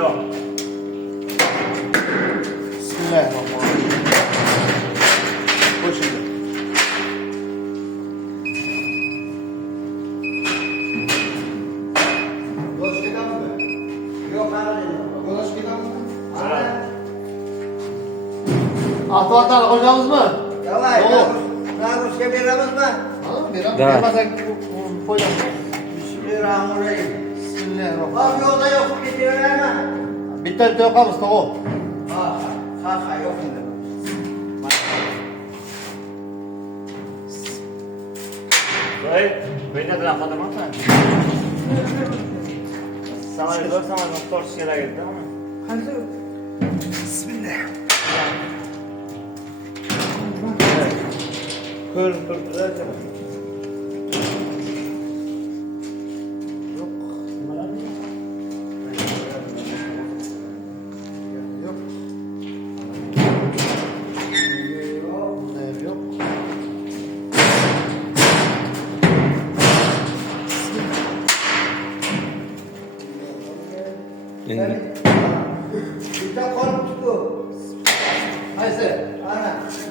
Yok. Bismillahirrahmanirrahim. Koy şimdi. Yol çıkan mı? Yok abi. Yola çıkan mı? Evet. Ahtavatlar hocamız mı? Yavaş. Doğru. Nagus kemirimiz mi? Anladın mı? Da. Vermezsen koyalım. Bismillahirrahmanirrahim. Bismillahirrahmanirrahim. Abi yolda yok getiriyorlar mı? Bitter bir yokamız tamam. Ha yok şimdi. Beni de lafladım ama. Sana zor sana doktor şeyler gitti ama. Bismillah. Kır güzel canım. Yok. Yok. Yok. Bir de kol tutu. Hayse. Ana.